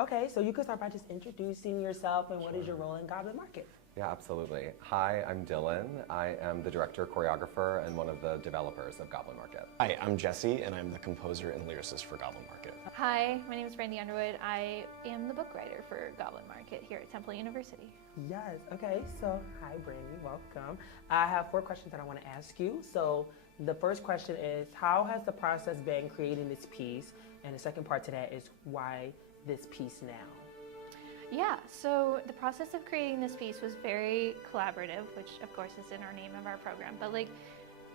Okay, so you could start by just introducing yourself and what is your role in Goblin Market? Yeah, absolutely. Hi, I'm Dylan. I am the director, choreographer, and one of the developers of Goblin Market. Hi, I'm Jesse, and I'm the composer and lyricist for Goblin Market. Hi, my name is Brandi Underwood. I am the bookwriter for Goblin Market here at Temple University. Yes, okay, so hi Brandi, welcome. I have 4 questions that I want to ask you. So the first question is, how has the process been creating this piece? And the second part to that is, why this piece now? Yeah, so the process of creating this piece was very collaborative, which of course is in our name of our program, but like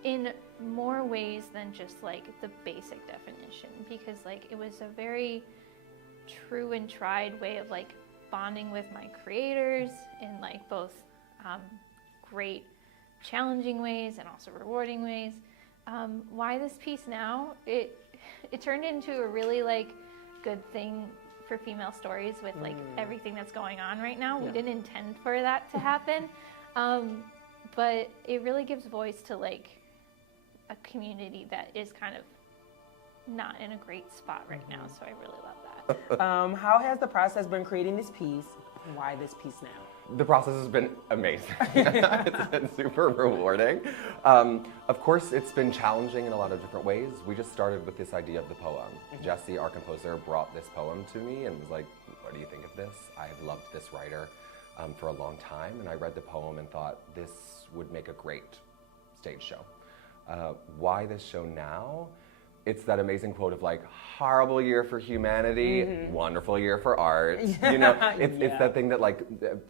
in more ways than just like the basic definition, because like it was a very true and tried way of like bonding with my creators in like both great challenging ways and also rewarding ways. Why this piece now? It turned into a really like good thing for female stories with like everything that's going on right now. We didn't intend for that to happen, but it really gives voice to like a community that is kind of not in a great spot right now, so I really love that. How has the process been creating this piece, and why this piece now? The process has been amazing. It's been super rewarding. Of course, it's been challenging in a lot of different ways. We just started with this idea of the poem. Jesse, our composer, brought this poem to me and was like, what do you think of this? I've loved this writer for a long time, and I read the poem and thought this would make a great stage show. Why this show now? It's that amazing quote of like, horrible year for humanity, wonderful year for art. You know, it's that thing that like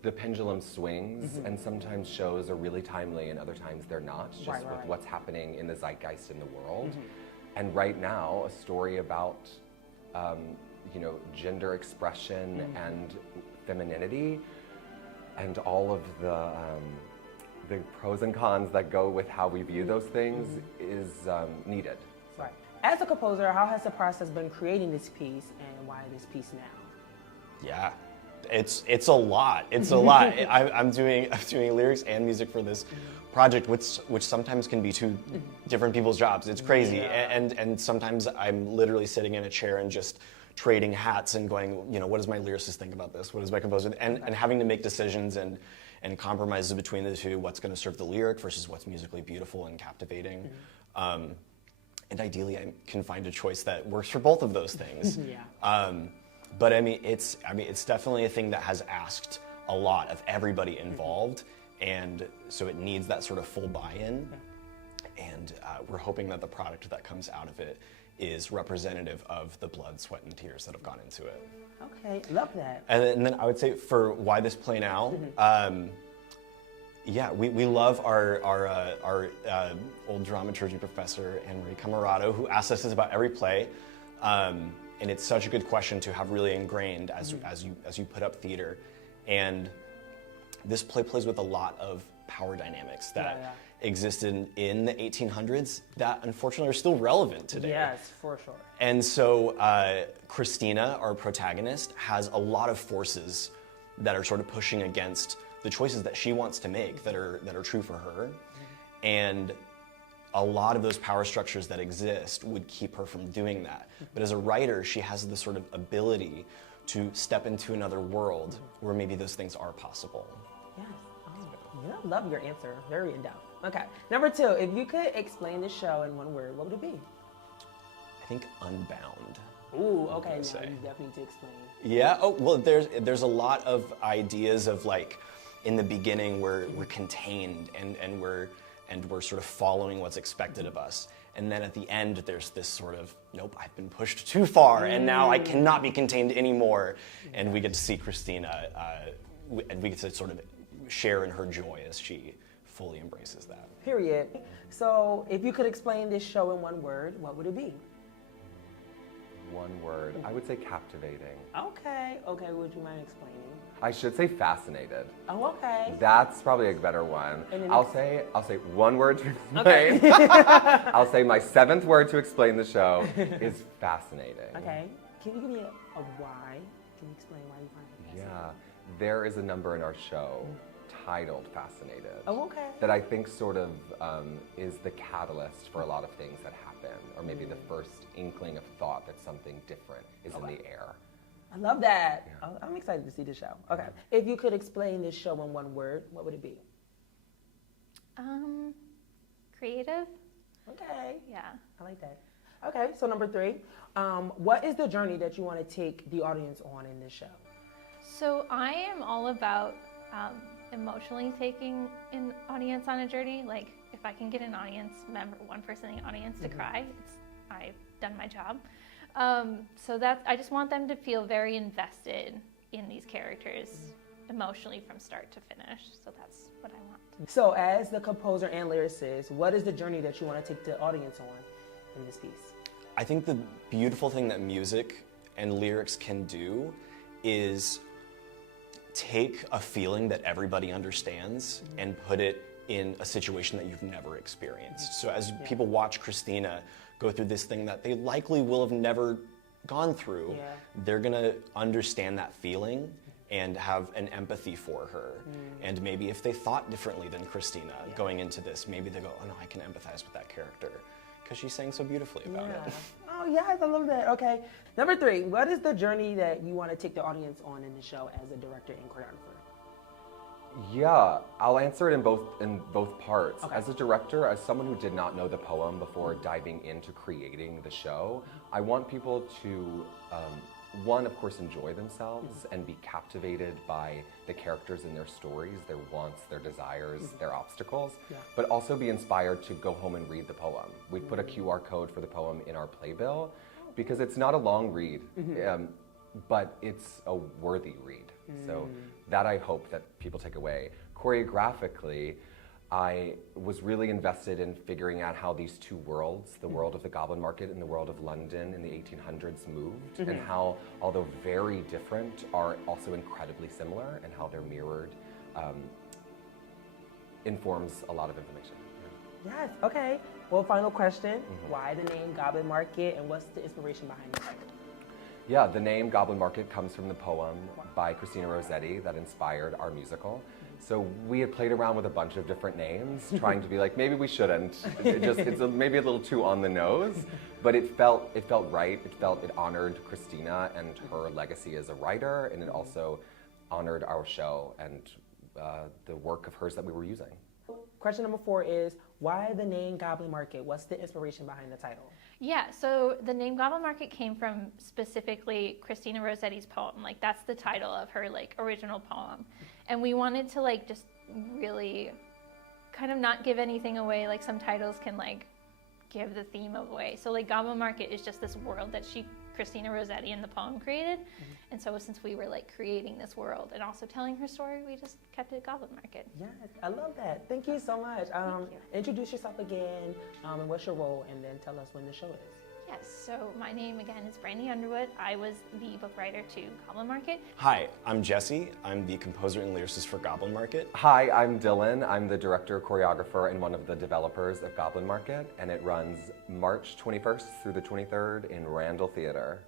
the pendulum swings, and sometimes shows are really timely and other times they're not, just with what's happening in the zeitgeist in the world. And right now, a story about, you know, gender expression and femininity and all of the pros and cons that go with how we view those things is needed. Right. As a composer, how has the process been creating this piece, and why this piece now? Yeah, it's a lot. It's a lot. I'm doing lyrics and music for this project, which sometimes can be 2 different people's jobs. It's crazy, and sometimes I'm literally sitting in a chair and just trading hats and going, you know, what does my lyricist think about this? What does my composer? And having to make decisions and compromises between the 2. What's going to serve the lyric versus what's musically beautiful and captivating. And ideally, I can find a choice that works for both of those things. But I mean, it's definitely a thing that has asked a lot of everybody involved, and so it needs that sort of full buy-in. And we're hoping that the product that comes out of it is representative of the blood, sweat, and tears that have gone into it. Okay, love that. And then I would say for why this play now. Yeah, we love our old dramaturgy professor, Anne-Marie Camarado, who asks us this about every play. And it's such a good question to have really ingrained as you put up theater. And this play plays with a lot of power dynamics that existed in the 1800s that unfortunately are still relevant today. Yes, for sure. And so Christina, our protagonist, has a lot of forces that are sort of pushing against the choices that she wants to make that are true for her. And a lot of those power structures that exist would keep her from doing that. But as a writer, she has this sort of ability to step into another world where maybe those things are possible. Yes. Oh, yeah, love your answer. Very in depth. Okay. Number 2, if you could explain the show in one word, what would it be? I think Unbound. Ooh, okay. Now you definitely need to explain. Yeah. Oh, well, there's a lot of ideas of like, in the beginning we're contained and we're sort of following what's expected of us. And then at the end there's this sort of, nope, I've been pushed too far and now I cannot be contained anymore. And we get to see Christina and we get to sort of share in her joy as she fully embraces that. Period. So if you could explain this show in one word, what would it be? One word, I would say captivating. Okay, would you mind explaining? I should say fascinated. Oh, okay. That's probably a better one. I'll say one word to explain. Okay. I'll say my 7th word to explain the show is fascinating. Okay. Can you give me a why? Can you explain why you find it fascinating? Yeah. There is a number in our show titled Fascinated. Oh, okay. That I think sort of is the catalyst for a lot of things that happen, or maybe the first inkling of thought that something different is in the air. I love that. I'm excited to see the show. Okay. If you could explain this show in one word, what would it be? Creative. Okay. Yeah. I like that. Okay, so number 3, what is the journey that you want to take the audience on in this show? So I am all about emotionally taking an audience on a journey. Like if I can get an audience member, one person in the audience to cry, I've done my job. So I just want them to feel very invested in these characters emotionally from start to finish. So that's what I want. So as the composer and lyricist, what is the journey that you want to take the audience on in this piece? I think the beautiful thing that music and lyrics can do is take a feeling that everybody understands and put it in a situation that you've never experienced. So as people watch Christina go through this thing that they likely will have never gone through, they're gonna understand that feeling and have an empathy for her. And maybe if they thought differently than Christina going into this, maybe they go, oh no, I can empathize with that character because she sang so beautifully about it. Oh yes, I love that. Okay. Number 3, what is the journey that you want to take the audience on in the show as a director and choreographer? Yeah, I'll answer it in both parts. Okay. As a director, as someone who did not know the poem before diving into creating the show, I want people to, one, of course, enjoy themselves and be captivated by the characters and their stories, their wants, their desires, their obstacles, but also be inspired to go home and read the poem. We put a QR code for the poem in our playbill because it's not a long read, but it's a worthy read. So that I hope that people take away. Choreographically, I was really invested in figuring out how these two worlds, the world of the Goblin Market and the world of London in the 1800s moved, and how, although very different, are also incredibly similar, and how they're mirrored informs a lot of information. Yes, okay. Well, final question. Why the name Goblin Market, and what's the inspiration behind the title? Yeah, the name Goblin Market comes from the poem by Christina Rossetti that inspired our musical. So we had played around with a bunch of different names, trying to be like, maybe we shouldn't. It's maybe a little too on the nose, but it felt right. It honored Christina and her legacy as a writer, and it also honored our show and the work of hers that we were using. Question number 4 is, why the name Goblin Market? What's the inspiration behind the title? Yeah, so the name Goblin Market came from specifically Christina Rossetti's poem. Like that's the title of her like original poem. And we wanted to like just really kind of not give anything away. Like some titles can like give the theme away. So like Goblin Market is just this world that Christina Rossetti in the poem created. And so since we were like creating this world and also telling her story, we just kept it Goblin Market. Yes, I love that. Thank you so much. Introduce yourself again, and what's your role, and then tell us when the show is. Yes, so my name again is Brandi Underwood. I was the book writer to Goblin Market. Hi, I'm Jesse. I'm the composer and lyricist for Goblin Market. Hi, I'm Dylan. I'm the director, choreographer, and one of the developers of Goblin Market, and it runs March 21st through the 23rd in Randall Theater.